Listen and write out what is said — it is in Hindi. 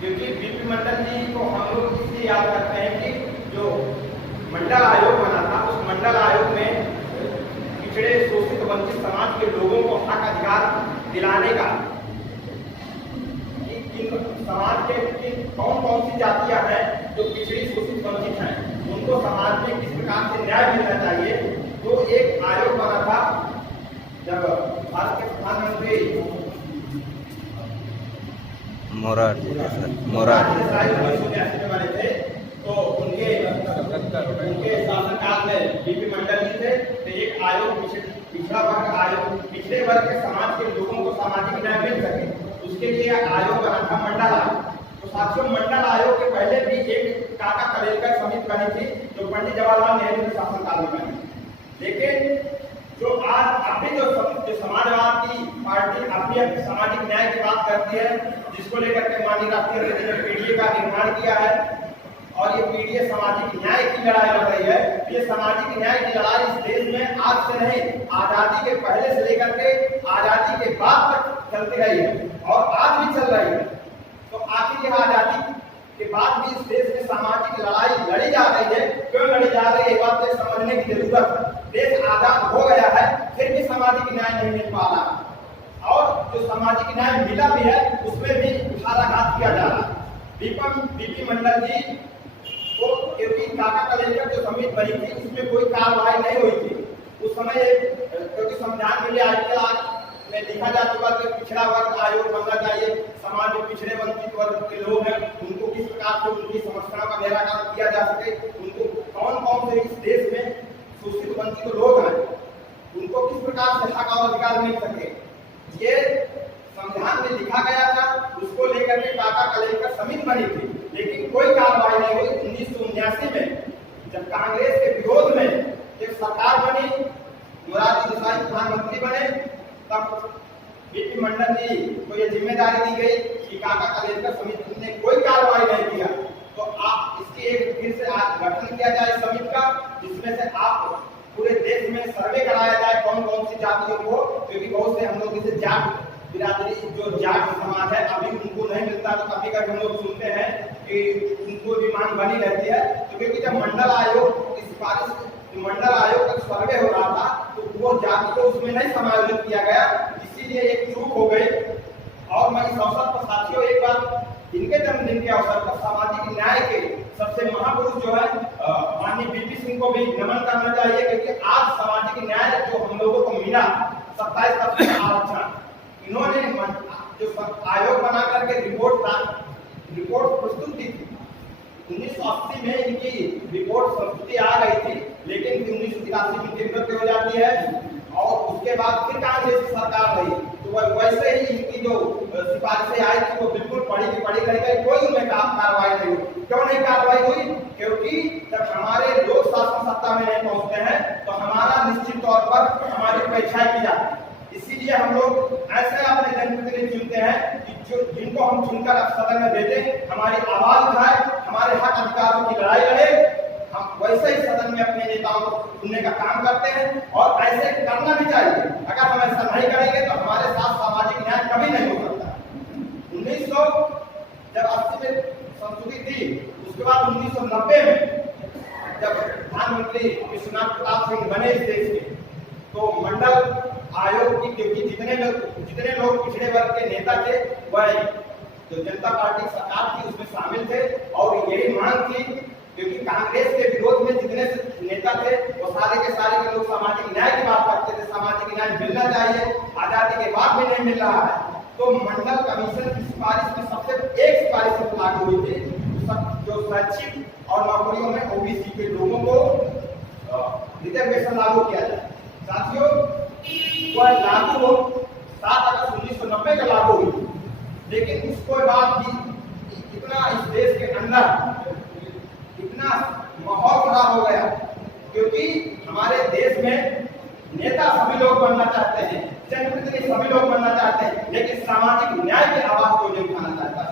क्योंकि बीपी मंडल जी को हम लोग इसलिए याद करते हैं कि जो मंडल आयोग बना था, उस मंडल आयोग में पिछड़े शोषित वंचित समाज के लोगों को हक अधिकार दिलाने का, समाज के कौन कौन सी जातियां हैं जो पिछड़ी शोषित वंचित हैं, उनको समाज में किस प्रकार से न्याय मिलना चाहिए, तो एक आयोग बना था। जब भारत के प्रधानमंत्री मोरारजी देसाई बने थे, तो उनके शासनकाल में बीपी मंडल जी थे, तो एक आयोग पिछड़ा वर्ग आयोग, पिछड़े वर्ग के समाज के लोगों को सामाजिक न्याय मिल सके, उसके लिए आयोग बना था मंडल आयोग। तो साथियों, मंडल आयोग के पहले भी एक काका कलेलकर समिति बनी थी जो पंडित जवाहरलाल नेहरू के शासनकाल में बनी। लेकिन जो आज अभी जो समाजवाद की पार्टी अपनी सामाजिक न्याय की बात करती है, जिसको लेकर के माननीय राष्ट्रीय अध्यक्ष ने पीडीए का निर्माण किया है और ये पीडीए सामाजिक न्याय की लड़ाई लड़ रही है, ये सामाजिक न्याय की लड़ाई इस देश में आज से नहीं, आजादी के पहले से लेकर के आजादी के बाद तक चलती रही है और आज भी चल रही है। तो आखिर यह आजादी के बाद भी इस देश में सामाजिक लड़ाई लड़ी जा रही है, क्यों लड़ी जा रही है, ये बात समझने की जरूरत है। देश आजाद हो गया है, फिर भी सामाजिक न्याय नहीं मिल पा रहा, और जो सामाजिक न्याय मिला भी है उसमें भी कुठाराघात किया जा रहा है। बीपी मंडल जी को, क्योंकि काका कलेलकर जो समिति बनी थी उसमें कोई कार्रवाई नहीं हुई थी उस समय, क्योंकि संविधान के लिए आर्टिकल में लिखा जा चुका कि पिछड़ा वर्ग आयोग बनना चाहिए, समाज में पिछड़े वंचित वर्ग के लोग हैं उनको किस प्रकार से उनकी समस्याओं का निराकरण किया जा सके, उनको कौन कौन से इस देश में शोषित वंचित लोग हैं उनको किस प्रकार से हक और अधिकार मिल सके, ये संविधान में लिखा गया था। उसको लेकर के काका कलेलकर समिति बनी थी, लेकिन कोई कार्रवाई नहीं हुई। 1979 में जब कांग्रेस के विरोध में एक सरकार बनी, मोरारजी देसाई प्रधानमंत्री बने, तब बीपी मंडल जी को यह जिम्मेदारी दी गई कि काका कलेलकर समिति ने कोई कार्रवाई नहीं किया, तो आप इसकी एक फिर से गठन किया जाए समिति का, जिसमें से आप पूरे देश में सर्वे कराया जाए कौन कौन सी जातियों को, क्योंकि बहुत से हम लोग इसे जाट बिरादरी जो जाट समाज है अभी उनको नहीं मिलता, तो कभी कभी हम लोग सुनते हैं कि उनको भी मांग बनी रहती है। तो क्योंकि जब मंडल आयोग की सिफारिश, मंडल आयोग का सर्वे हो रहा था, तो वो जाति को उसमें नहीं समायोजित किया गया, इसीलिए एक चूक हो गई। और मैं इस अवसर पर साथियों एक बार इनके जन्मदिन के अवसर पर सामाजिक न्याय के सबसे महापुरुष जो है माननीय बीपी सिंह को भी नमन करना चाहिए, क्योंकि आज सामाजिक न्याय जो हम लोगों को मिला 27% आरक्षण, इन्होंने जो आयोग बना करके रिपोर्ट प्रस्तुत की थी। 1980 में इनकी रिपोर्ट संस्तुति आ गई थी, लेकिन 1983 में दिक्कत हो जाती है और उसके बाद फिर कांग्रेस की सरकार रही, तो वैसे ही इनकी जो सिफारिशें आई थी वो बिल्कुल पढ़ी रह गई, कोई उनमें कार्रवाई नहीं हुई। क्यों नहीं कार्रवाई हुई? क्योंकि जब हमारे लोग शासन सत्ता में नहीं पहुंचते हैं तो हमारा निश्चित तौर पर हमारी परीक्षाएं की जाती है। इसीलिए हम लोग ऐसे अपने जनप्रतिनिधि चुनते हैं कि जिनको हम चुनकर सदन में भेजें, हमारी आवाज उठाए, हमारे हक अधिकारों की लड़ाई लड़े। हम वैसे ही सदन में अपने नेताओं को चुनने का काम करते हैं और ऐसे करना भी चाहिए। अगर हम ऐसा नहीं करेंगे तो हमारे साथ सामाजिक न्याय कभी नहीं हो सकता। 1980 में संशोधित थी, उसके बाद 1990 में जब प्रधानमंत्री विश्वनाथ प्रताप सिंह बने इस देश के, तो मंडल आयोग की, क्योंकि जितने लोग पिछड़े वर्ग के नेता थे वह जो जनता पार्टी सरकार थी उसमें शामिल थे, और यही मांग थी, क्योंकि कांग्रेस के विरोध में जितने नेता थे वो सारे के लोग सामाजिक न्याय की बात करते थे, सामाजिक न्याय मिलना चाहिए, आजादी के बाद भी नहीं मिल रहा है। तो मंडल कमीशन की सिफारिश में सबसे एक सिफारिश लागू हुई थी, जो स्वैच्छिक और नौकरियों में ओबीसी के लोगों को रिजर्वेशन लागू किया जाए। साथियों, वह लागू हो 7 अगस्त 1990 का लागू हुई, लेकिन उसके बाद भी इतना इस देश के अंदर इतना माहौल खराब हो गया, क्योंकि हमारे देश में नेता सभी लोग बनना चाहते हैं, जनप्रतिनिधि सभी लोग बनना चाहते हैं, लेकिन सामाजिक न्याय की आवाज कोई नहीं उठाना चाहता।